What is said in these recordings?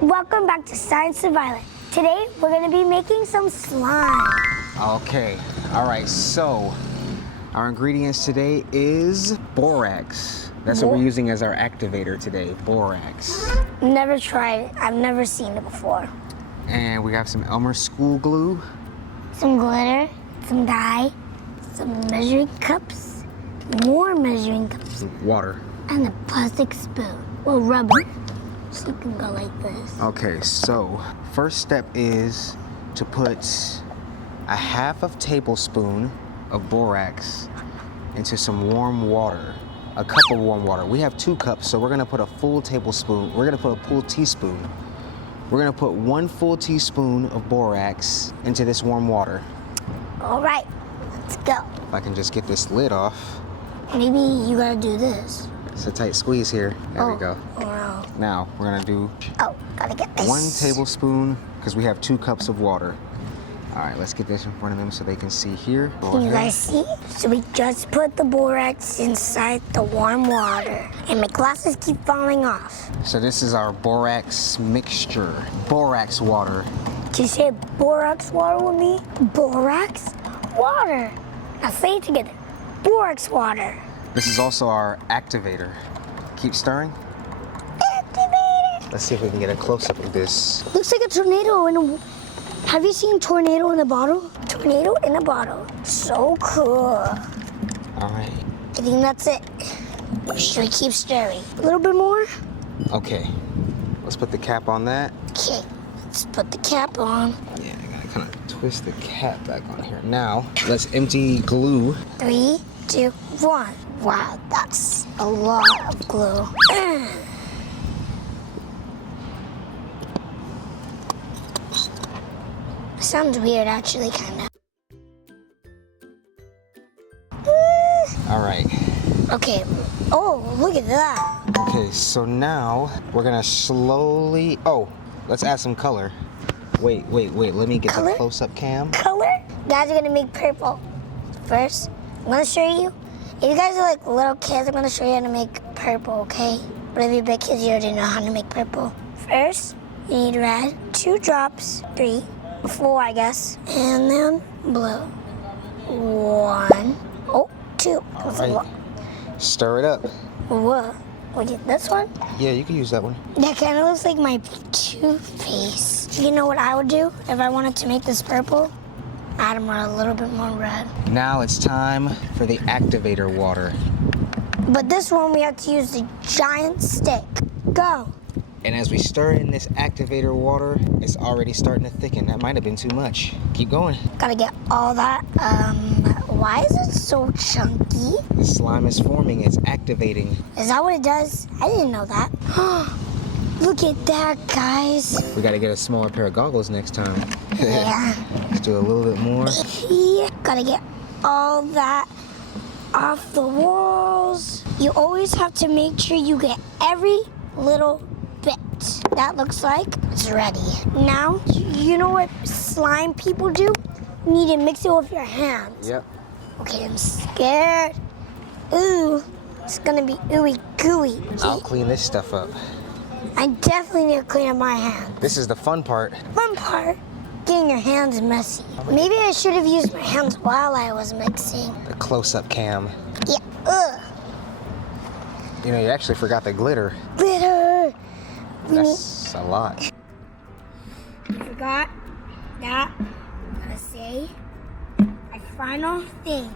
Welcome back to Science of Violet. Today we're going to be making some slime. Okay, all right, so our ingredients today is borax. That's what we're using as our activator today, borax. Never tried it. I've never seen it before. And we have some Elmer school glue. Some glitter, some dye, some measuring cups, more measuring cups, Water. and a plastic spoon. Well, rubber. So you can go like this. Okay, so first step is to put a half of tablespoon of borax into some warm water. A cup of warm water. We have 2 cups, so we're gonna put a full tablespoon. We're gonna put a full teaspoon. We're gonna put 1 full teaspoon of borax into this warm water. All right, let's go. If I can just get this lid off. Maybe you gotta do this. It's a tight squeeze here. There we go. Oh, no. Now we're gonna do Oh, gotta get this. 1 tablespoon, because we have 2 cups of water. All right, let's get this in front of them so they can see here. Can you guys see? So we just put the borax inside the warm water, and my glasses keep falling off. So this is our borax mixture, borax water. Can you say borax water with me? Borax water. Now say it together. Borax water. This is also our activator. Keep stirring. Activated. Let's see if we can get a close-up of this. Looks like a tornado in a... Have you seen tornado in a bottle? Tornado in a bottle. So cool. All right. I think that's it. Should we keep stirring? A little bit more? Okay. Let's put the cap on that. Okay, let's put the cap on. Yeah, I gotta kind of twist the cap back on here. Now, let's empty glue. 3, 2, 1. Wow, that's a lot of glue. Sounds weird, actually, kind of. All right. Okay. Oh, look at that. Okay, so now we're gonna slowly, let's add some color. Wait, let me get Color? the close-up cam. Color? Guys are gonna make purple. First, I'm gonna show you. If you guys are like little kids, I'm gonna show you how to make purple, okay? But if you're big kids, you already know how to make purple. First, you need red, 2 drops, 3, 4, I guess, and then blue. 1, 2. All right. Stir it up. Whoa. Look at this one. Yeah, you can use that one. That kind of looks like my toothpaste. You know what I would do if I wanted to make this purple? Add a little bit more red. Now it's time for the activator water. But this one we have to use the giant stick. Go. And as we stir in this activator water, it's already starting to thicken. That might have been too much. Keep going. Gotta get all that. Why is it so chunky? The slime is forming, it's activating. Is that what it does? I didn't know that. Look at that, guys. We gotta get a smaller pair of goggles next time. Yeah. Let's do a little bit more. Gotta get all that off the walls. You always have to make sure you get every little bit. That looks like it's ready. Now, you know what slime people do? You need to mix it with your hands. Yep. Okay, I'm scared. Ooh, it's gonna be ooey gooey. I'll clean this stuff up. I definitely need to clean up my hands. This is the fun part. Fun part, getting your hands messy. Maybe I should have used my hands while I was mixing. The close-up cam. Yeah, ugh. You know, you actually forgot the glitter. Glitter. That's a lot. I forgot that. I'm gonna say a final thing.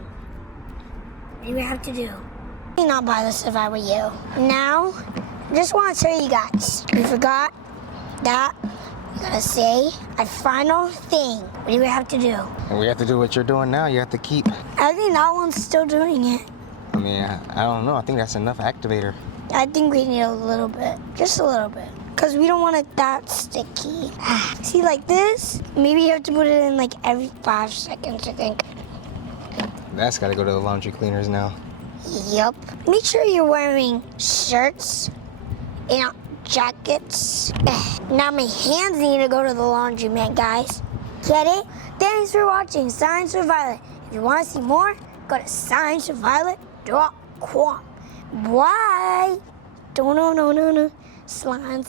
What do we have to do? I'd not buy this if I were you. Now, I just want to tell you guys, we forgot that. You gotta say a final thing. What do we have to do? And we have to do what you're doing now. You have to keep. I think that one's still doing it. I mean, I don't know. I think that's enough activator. I think we need a little bit, just a little bit. Because we don't want it that sticky. See, like this, maybe you have to put it in like every 5 seconds, I think. That's got to go to the laundry cleaners now. Yup. Make sure you're wearing shirts and jackets. Now my hands need to go to the laundry, man, guys. Get it? Thanks for watching Science with Violet. If you want to see more, go to sciencewithviolet.com. Bye. No. Slime.